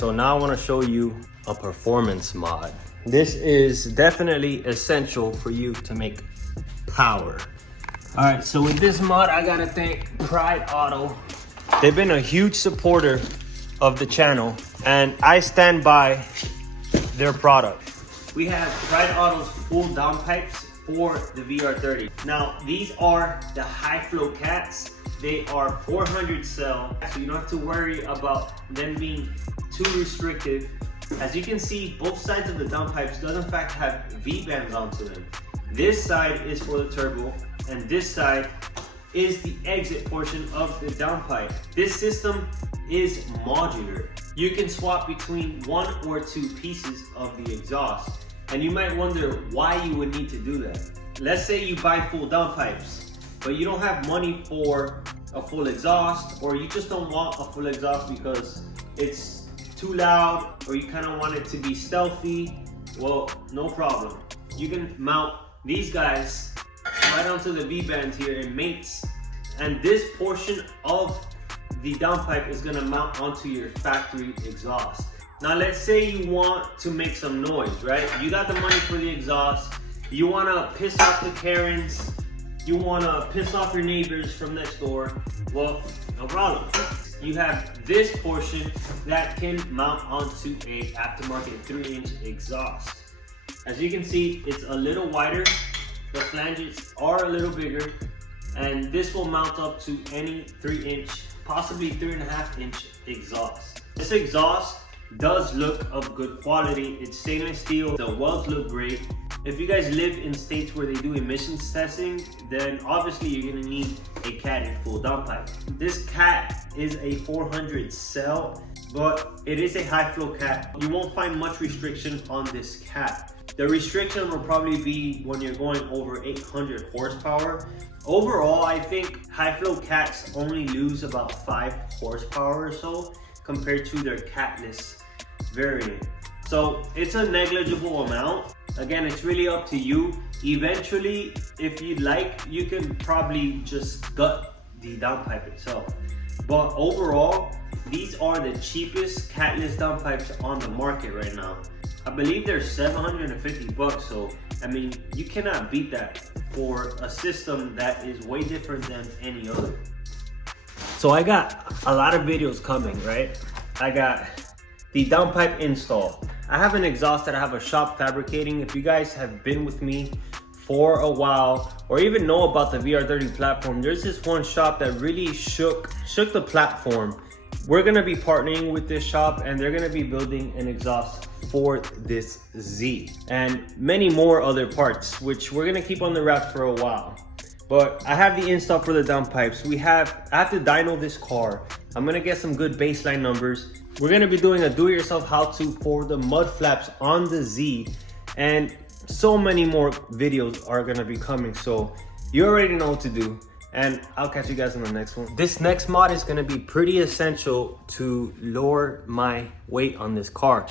So now I want to show you a performance mod. This is definitely essential for you to make power. All right, so with this mod, I gotta thank Pride Auto. They've been a huge supporter of the channel, and I stand by their product. We have Pride Auto's full downpipes for the VR30. Now, these are the high flow cats. They are 400 cell, so you don't have to worry about them being too restrictive. As you can see, both sides of the downpipes does in fact have V-bands onto them. This side is for the turbo, and this side is the exit portion of the downpipe. This system is modular. You can swap between 1 or 2 pieces of the exhaust. And you might wonder why you would need to do that. Let's say you buy full downpipes, but you don't have money for a full exhaust, or you just don't want a full exhaust because it's too loud, or you kind of want it to be stealthy. Well, no problem. You can mount these guys right onto the V-band here in mates, and this portion of the downpipe is gonna mount onto your factory exhaust. Now let's say you want to make some noise, right? You got the money for the exhaust, you wanna piss off the Karens, you wanna piss off your neighbors from next door. Well, no problem. You have this portion that can mount onto a aftermarket 3-inch exhaust. As you can see, it's a little wider, the flanges are a little bigger, and this will mount up to any 3-inch, possibly 3.5-inch exhaust. This exhaust does look of good quality. It's stainless steel, the welds look great. If you guys live in states where they do emissions testing, then obviously you're gonna need a cat in full downpipe. This cat is a 400 cell, but it is a high flow cat. You won't find much restriction on this cat. The restriction will probably be when you're going over 800 horsepower. Overall, I think high flow cats only lose about 5 horsepower or so compared to their catless variant. So it's a negligible amount. Again, it's really up to you. Eventually, if you'd like, you can probably just gut the downpipe itself. But overall, these are the cheapest catless downpipes on the market right now. I believe they're 750 bucks, so I mean, you cannot beat that for a system that is way different than any other. So I got a lot of videos coming, right? I got the downpipe install. I have an exhaust that I have a shop fabricating. If you guys have been with me for a while, or even know about the VR30 platform, there's this one shop that really shook the platform. We're gonna be partnering with this shop, and they're gonna be building an exhaust for this Z and many more other parts, which we're gonna keep on the wraps for a while. But I have the install for the downpipes. I have to dyno this car. I'm gonna get some good baseline numbers. We're gonna be doing a do-it-yourself how-to for the mud flaps on the Z, and so many more videos are gonna be coming. So you already know what to do, and I'll catch you guys on the next one. This next mod is gonna be pretty essential to lower my weight on this car.